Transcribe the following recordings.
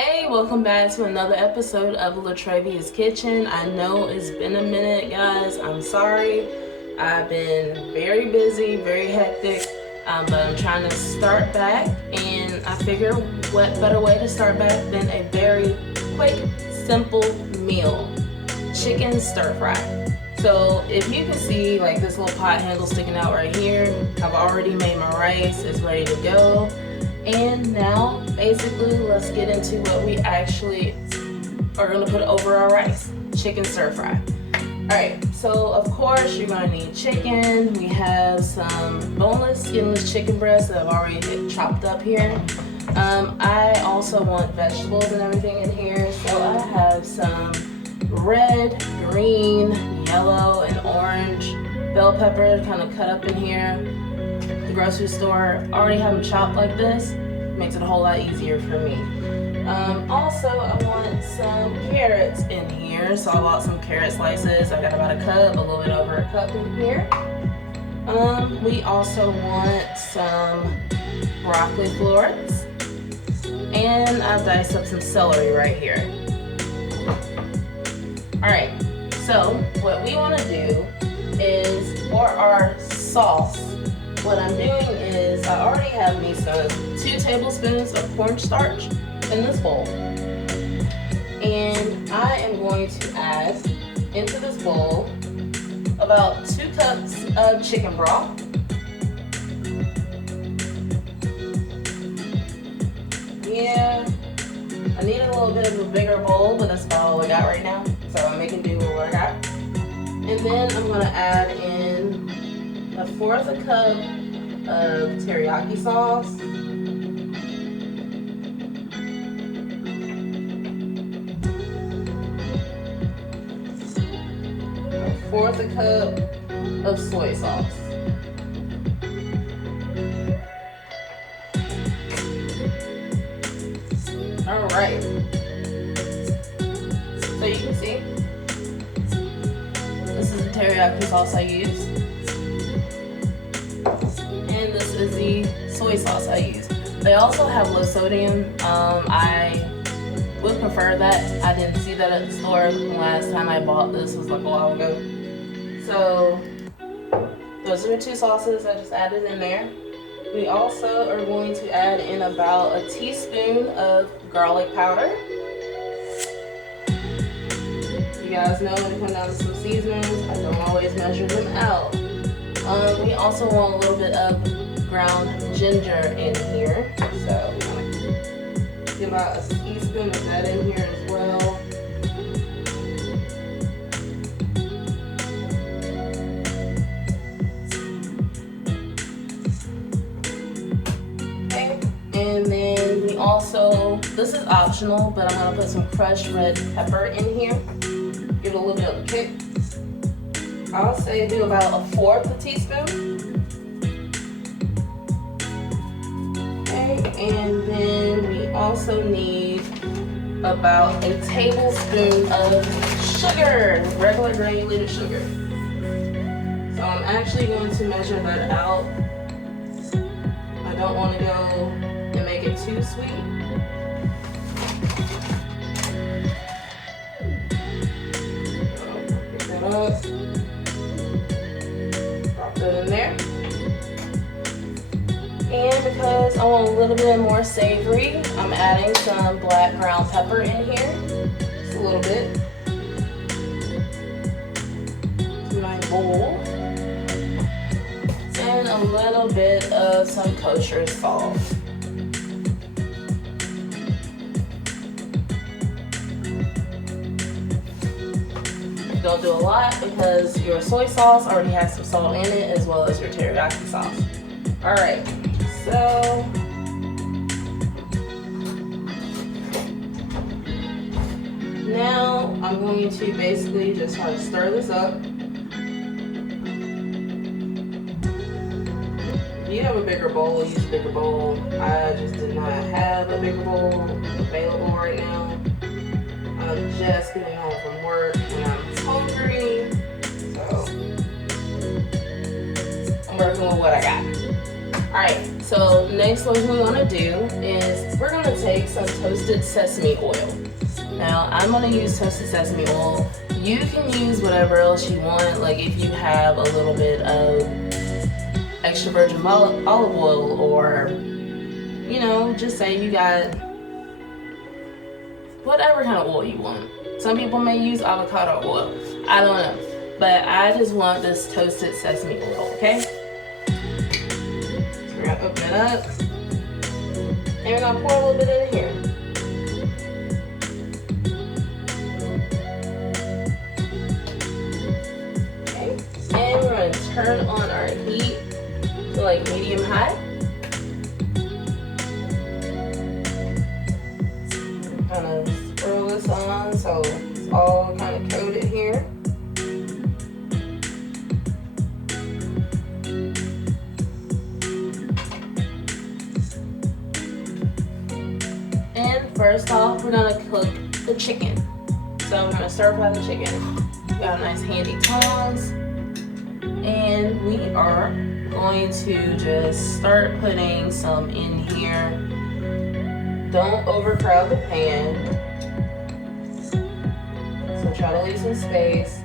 Hey, welcome back to another episode of Latravia's Kitchen. I know it's been a minute, guys. I'm sorry. I've been very busy, very hectic, but I'm trying to start back, and I figure what better way to start back than a very quick, simple meal: chicken stir fry. So if you can see, like, this little pot handle sticking out right here, I've already made my rice. It's ready to go. And now, basically, let's get into what we actually are gonna put over our rice: chicken stir fry. Alright, so of course you're gonna need chicken. We have some boneless, skinless chicken breasts that I've already chopped up here. I also want vegetables and everything in here, so I have some red, green, yellow, and orange bell pepper kind of cut up in here. The grocery store already have them chopped like this. Makes it a whole lot easier for me. Also, I want some carrots in here, so I bought some carrot slices. I got about a cup, a little bit over a cup in here. We also want some broccoli florets, and I've diced up some celery right here. Alright, so what we want to do is, for our sauce, what I'm doing is I already have me some 2 tablespoons of cornstarch in this bowl. And I am going to add into this bowl about 2 cups of chicken broth. Yeah, I need a little bit of a bigger bowl, but that's about all I got right now. So I'm making do with what I got. And then I'm going to add in 1/4 cup of teriyaki sauce. 1/4 cup of soy sauce. Alright. So you can see, this is the teriyaki sauce I use. And this is the soy sauce I use. They also have low sodium. I would prefer that. I didn't see that at the store. The last time I bought this was like a while ago. So those are the 2 sauces I just added in there. We also are going to add in about a teaspoon of garlic powder. You guys know when it comes down to some seasonings, I don't always measure them out. We also want a little bit of ground ginger in here, so we're going to get about a teaspoon of that in here as well. Okay, and then we also, this is optional, but I'm going to put some crushed red pepper in here. Give it a little bit of a kick. I'll say do about 1/4 teaspoon. Okay, and then we also need about a tablespoon of sugar, regular granulated sugar. So I'm actually going to measure that out. I don't want to go and make it too sweet. Pick that up. In there. And because I want a little bit more savory, I'm adding some black ground pepper in here. Just a little bit to my bowl. And a little bit of some kosher salt. Don't do a lot because your soy sauce already has some salt in it, as well as your teriyaki sauce. Alright, so now I'm going to basically just try to stir this up. If you have a bigger bowl, use a bigger bowl. I just did not have a bigger bowl available right now. I'm just getting home from work and I'm hungry, so I'm working with what I got. Alright, So next what we want to do is we're going to take some toasted sesame oil. Now I'm going to use toasted sesame oil. You can use whatever else you want, like if you have a little bit of extra virgin olive oil, or you know, just say you got whatever kind of oil you want. Some people may use avocado oil, I don't know, but I just want this toasted sesame oil, okay? So we're gonna open it up and we're gonna pour a little bit in here. Okay, and we're gonna turn on our heat to like medium high. Kind of swirl this on so it's all kind of coated here. And first off, we're gonna cook the chicken. So we're gonna stir fry the chicken. We got nice handy tongs, and we are going to just start putting some in here. Don't overcrowd the pan. So try to leave some space.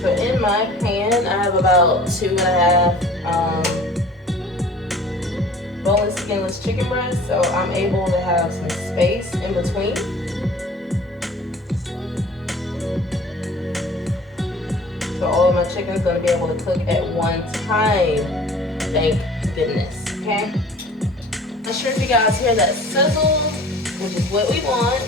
So in my pan, I have about 2.5 boneless, skinless chicken breasts. So I'm able to have some space in between. So all of my chicken is going to be able to cook at one time. Thank goodness, okay? Not sure if you guys hear that sizzle, which is what we want,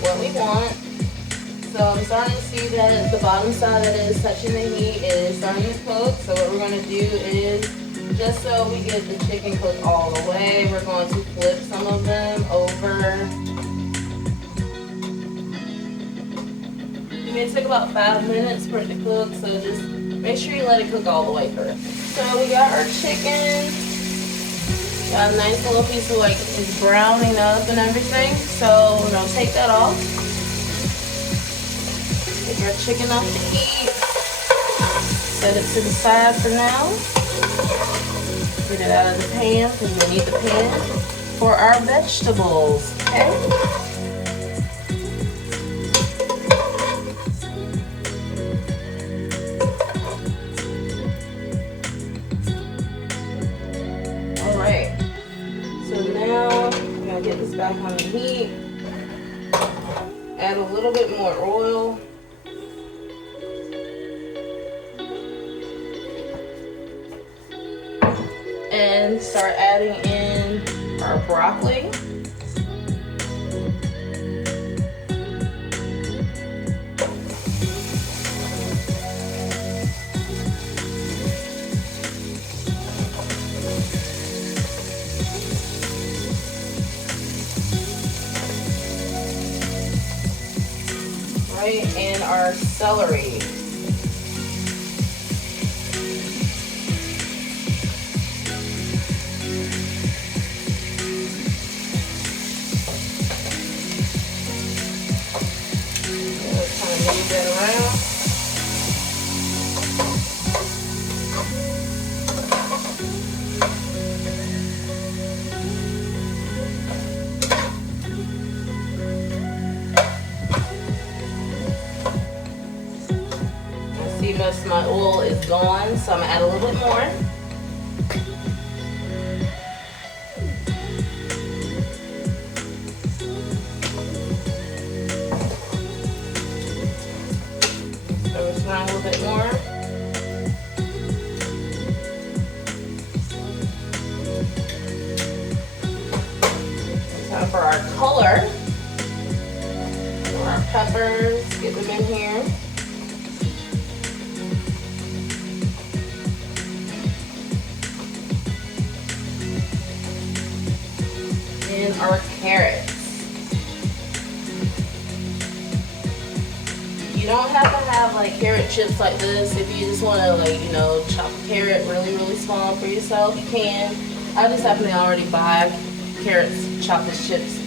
So I'm starting to see that the bottom side that is touching the heat is starting to cook. So what we're going to do is, just so we get the chicken cooked all the way, we're going to flip some of them over. It may take about 5 minutes for it to cook, so just make sure you let it cook all the way first. So we got our chicken. Got a nice little piece of like it's browning up and everything. So we're gonna take that off. Take our chicken off the heat. Set it to the side for now. Get it out of the pan because we need the pan for our vegetables. Okay. Get this back on the heat. Add a little bit more oil. And start adding in our broccoli. And our celery. Let's kind of move that around. Most of my oil is gone, so I'm gonna add a little bit more. Throw this around a little bit more. Time for our color. For our peppers, get them in here. And our carrots. You don't have to have like carrot chips like this. If you just want to like, you know, chop a carrot really small for yourself, you can. I just happen to already buy carrots chopped as chips.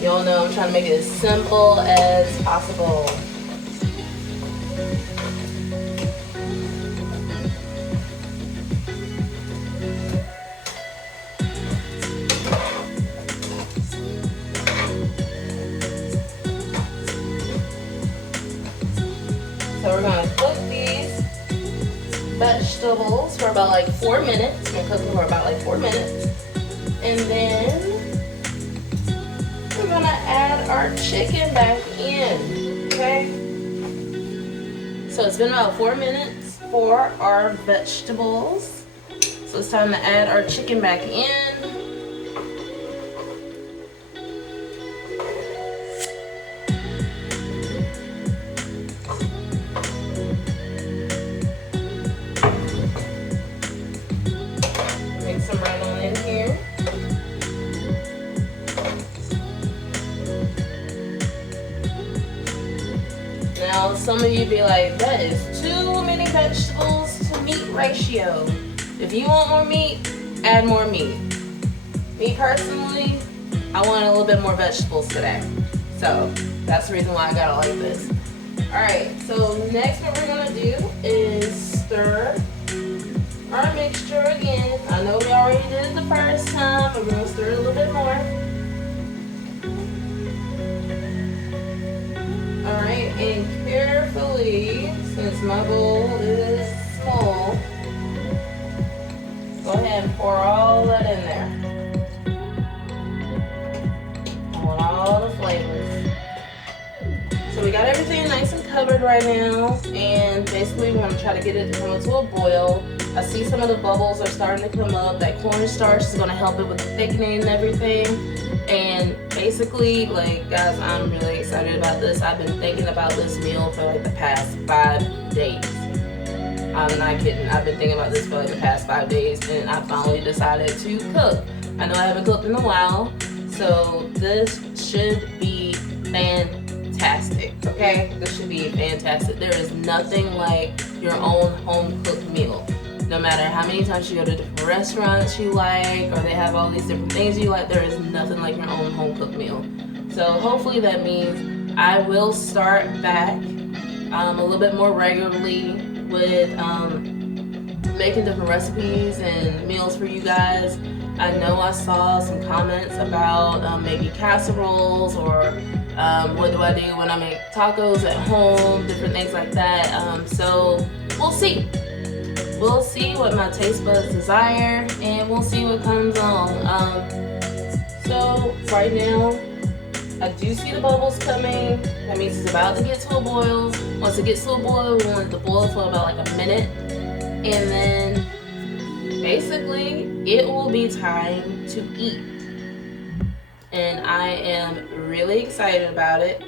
Y'all know I'm trying to make it as simple as possible. vegetables for about like 4 minutes. I'm gonna cook them for about like 4 minutes. And then we're gonna add our chicken back in, okay? So it's been about 4 minutes for our vegetables. So it's time to add our chicken back in. Mix them right on in here. Now, some of you be like, that is too many vegetables to meat ratio. If you want more meat, add more meat. Me personally, I want a little bit more vegetables today. So that's the reason why I got it like this. Alright, so next what we're gonna do is stir our mixture again. I know we already did it the first time, but we're gonna stir it a little bit more. Alright, and carefully, since my bowl is small, go ahead and pour all that in there. I want all the flavors. So we got everything nice and covered right now, and basically we want to try to get it to come to a boil. I see some of the bubbles are starting to come up. That cornstarch is going to help it with the thickening and everything. And basically, like, guys, I'm really excited about this. I've been thinking about this meal for like the past 5 days. I'm not kidding. I've been thinking about this for like the past 5 days, and I finally decided to cook. I know I haven't cooked in a while, so this should be fantastic, okay? This should be fantastic. There is nothing like your own home-cooked meal. No matter how many times you go to different restaurants you like, or they have all these different things you like, there is nothing like your own home-cooked meal. So hopefully that means I will start back a little bit more regularly with making different recipes and meals for you guys. I know I saw some comments about maybe casseroles, or what do I do when I make tacos at home, different things like that. So we'll see. We'll see what my taste buds desire, and we'll see what comes along. So right now, I do see the bubbles coming. That means it's about to get to a boil. Once it gets to a boil, we want it to boil for about like a minute. And then basically it will be time to eat. And I am really excited about it.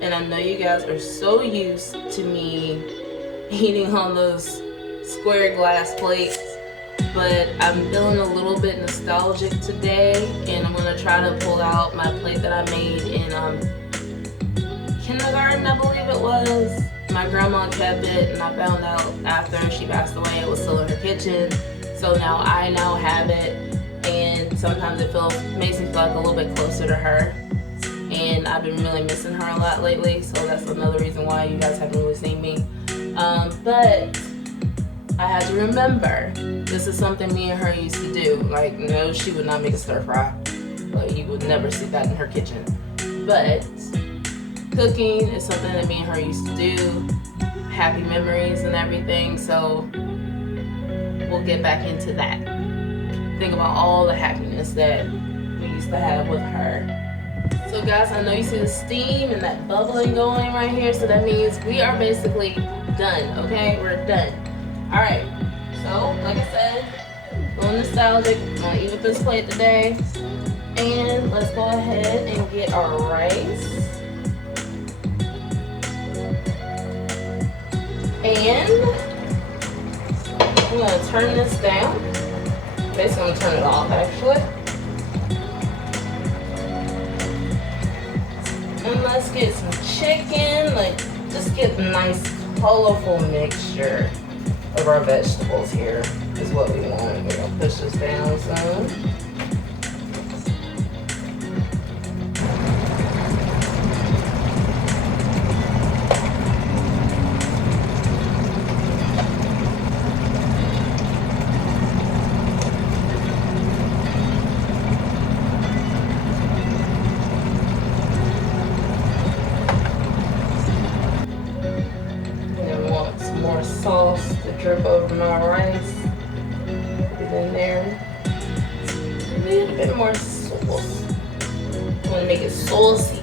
And I know you guys are so used to me eating on those square glass plates, but I'm feeling a little bit nostalgic today, and I'm gonna try to pull out my plate that I made in kindergarten, I believe it was. My grandma kept it, and I found out after she passed away it was still in her kitchen. So now I have it, and sometimes it makes me feel like a little bit closer to her. And I've been really missing her a lot lately, so that's another reason why you guys haven't really seen me. But I had to remember, this is something me and her used to do. Like, no, she would not make a stir fry. Like, you would never see that in her kitchen. But cooking is something that me and her used to do. Happy memories and everything. So we'll get back into that. Think about all the happiness that we used to have with her. So guys, I know you see the steam and that bubbling going right here. So that means we are basically done, okay? We're done. All right, so like I said, going nostalgic. I'm gonna eat with this plate today. And let's go ahead and get our rice. And I'm gonna turn this down. Basically, I'm gonna turn it off actually. And let's get some chicken, like just get a nice colorful mixture of our vegetables here is what we want. We're gonna push this down some. And want some more sauce to drip over my rice. Put it in there. A little bit more sauce. I want to make it saucy.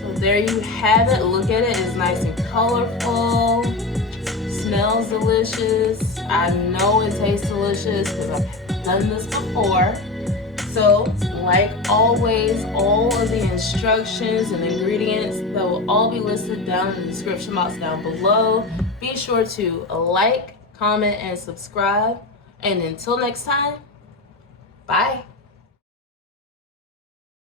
So there you have it. Look at it. It's nice and colorful. Smells delicious. I know it tastes delicious because I've done this before. So, like always, all of the instructions and ingredients that will all be listed down in the description box down below. Be sure to like, comment, and subscribe. And until next time, bye.